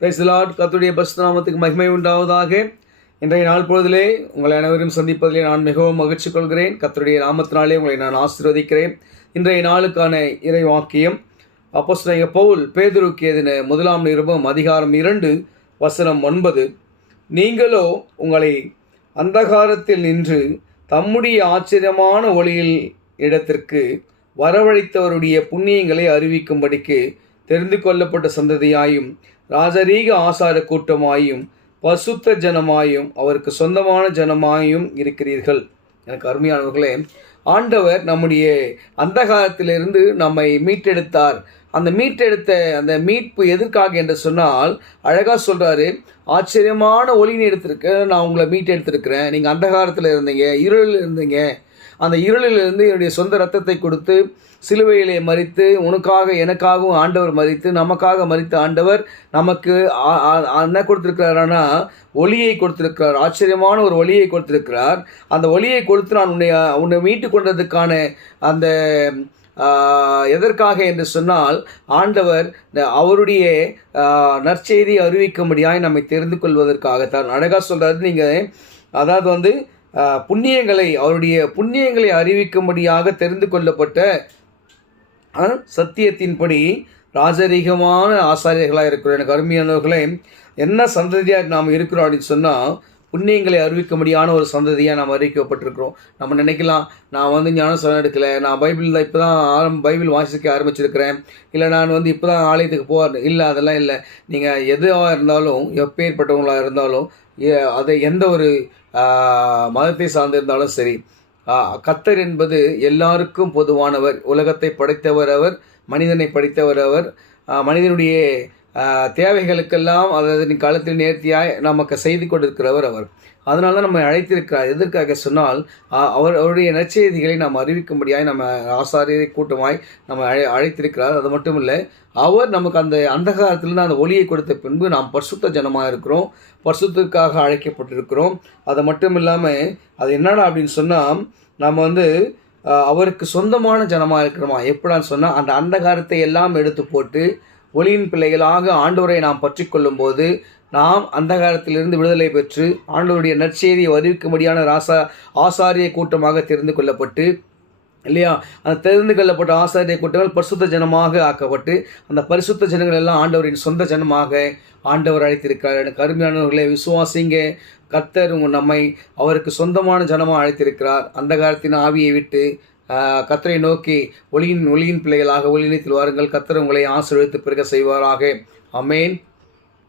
Praise the Lord. கர்த்தருடைய பரிசுத்த நாமத்துக்கு மகிமை உண்டாவதாக. இன்றைய நாள் பொழுதிலே உங்களை அனைவரும் சந்திப்பதிலே நான் மிகவும் மகிழ்ச்சி கொள்கிறேன். கர்த்தருடைய நாமத்தினாலே உங்களை நான் ஆசீர்வதிக்கிறேன். இன்றைய நாளுக்கான இறை வாக்கியம் அப்போஸ்தலனாகிய பவுல் பேதுருக்கு எழுதின 1 நிருபம் அதிகாரம் 2 வசனம் 9. நீங்களோ உங்களை அந்தகாரத்தில் நின்று தம்முடைய ஆச்சரியமான ஒளியில் இடத்திற்கு வரவழைத்தவருடைய புண்ணியங்களை அறிவிக்கும்படிக்கு தெரிந்து கொள்ளப்பட்ட சந்ததியாயும் ராஜரீக ஆசார கூட்டமாயும் பசுத்த ஜனமாயும் அவருக்கு சொந்தமான ஜனமாயும் இருக்கிறீர்கள். எனக்கு அருமையானவர்களே, ஆண்டவர் நம்முடைய அந்தகாரத்திலிருந்து நம்மை மீட்டெடுத்தார். அந்த மீட்பு எதற்காக என்று சொன்னால், அழகாக சொல்கிறாரு, ஆச்சரியமான ஒளியின் எடுத்திருக்க நான் உங்களை மீட்டெடுத்திருக்கிறேன். நீங்கள் அந்தகாரத்தில் இருந்தீங்க, இருளில் இருந்தீங்க. அந்த இருளிலிருந்து என்னுடைய சொந்த ரத்தத்தை கொடுத்து சிலுவையிலே மரித்து உனக்காக எனக்காகவும் ஆண்டவர் மரித்து நமக்காக மரித்த ஆண்டவர் நமக்கு என்ன கொடுத்திருக்கிறாரானா ஒளியை கொடுத்திருக்கிறார். ஆச்சரியமான ஒரு ஒளியை கொடுத்திருக்கிறார். அந்த ஒளியை கொடுத்து நான் உன்னை மீட்டு கொண்டதுக்கான அந்த எதற்காக என்று சொன்னால், ஆண்டவர் அவருடைய நற்செய்தியை அறிவிக்கும்படியாய் நம்மை தெரிந்து கொள்வதற்காகத்தான். அழகாக சொல்கிறாரு, நீங்கள் அதாவது அவருடைய புண்ணியங்களை அறிவிக்கும்படியாக தெரிந்து கொள்ளப்பட்ட சத்தியத்தின்படி ராஜரீகமான ஆசாரியர்களாக இருக்கிறோம். எனக்கு அருமையானவர்களே, என்ன சந்ததியாக நாம் இருக்கிறோம் அப்படின்னு சொன்னால், புண்ணியங்களை அறிவிக்கும்படியான ஒரு சந்ததியாக நாம் அறிவிக்கப்பட்டிருக்கிறோம். நம்ம நினைக்கலாம், நான் ஞானஸ்நானம் எடுக்கலை, நான் இப்போ தான் பைபிள் வாசிக்க ஆரம்பிச்சிருக்கிறேன், இல்லை நான் இப்போ தான் ஆலயத்துக்கு போகிறேன். இல்லை, அதெல்லாம் இல்லை. நீங்கள் எதுவாக இருந்தாலும், எப்பேற்பட்டவங்களாக இருந்தாலும், அதை எந்த ஒரு மதத்தை சார்ந்திருந்தாலும் சரி, கர்த்தர் என்பது எல்லாருக்கும் பொதுவானவர். உலகத்தை படைத்தவர் அவர், மனிதனை படைத்தவர் அவர். மனிதனுடைய தேவைகளுக்கெல்லாம் அதாவது காலத்தில் நேர்த்தியாய் நமக்கு செய்து கொண்டிருக்கிறவர் அவர். அதனால தான் நம்ம அழைத்திருக்கிறார். எதற்காக சொன்னால், அவருடைய நற்செய்திகளை நாம் அறிவிக்கும்படியாய் நம்ம ஆசாரிய கூட்டமாய் நம்ம அழைத்திருக்கிறார். அது மட்டும் இல்லை, அவர் நமக்கு அந்த அந்தகாரத்திலிருந்து அந்த ஒளியை கொடுத்த பின்பு நாம் பரிசுத்த ஜனமாக இருக்கிறோம், பரிசுத்திற்காக அழைக்கப்பட்டிருக்கிறோம். அது மட்டும் இல்லாமல், அது என்னடா அப்படின்னு சொன்னால், நம்ம அவருக்கு சொந்தமான ஜனமாக இருக்கிறோமா. எப்படான்னு சொன்னால், அந்த அந்தகாரத்தை எல்லாம் எடுத்து போட்டு ஒளியின் பிள்ளைகளாக ஆண்டவரை நாம் பற்றி கொள்ளும் போது நாம் அந்தகாரத்திலிருந்து விடுதலை பெற்று ஆண்டவருடைய நற்செய்தியை அறிவிக்கும்படியான ஆசாரிய கூட்டமாக தெரிந்து கொள்ளப்பட்டு, இல்லையா, அந்த தெரிந்து கொள்ளப்பட்ட ஆசாரிய கூட்டங்கள் பரிசுத்த ஜனமாக ஆக்கப்பட்டு, அந்த பரிசுத்த ஜனங்கள் எல்லாம் ஆண்டவரின் சொந்த ஜனமாக ஆண்டவர் அழைத்திருக்கிறார். எனக்கு அருமையானவர்களை விசுவாசிங்க, கர்த்தர் நம்மை அவருக்கு சொந்தமான ஜனமாக அழைத்திருக்கிறார். அந்தகாரத்தின் ஆவியை விட்டு கர்த்தரை நோக்கி ஒளியின் பிள்ளைகளாக ஒளியினத்தில் வாருங்கள். கர்த்தர் உங்களை ஆசீர்வதித்து பிறகு செய்வாராக. ஆமென்.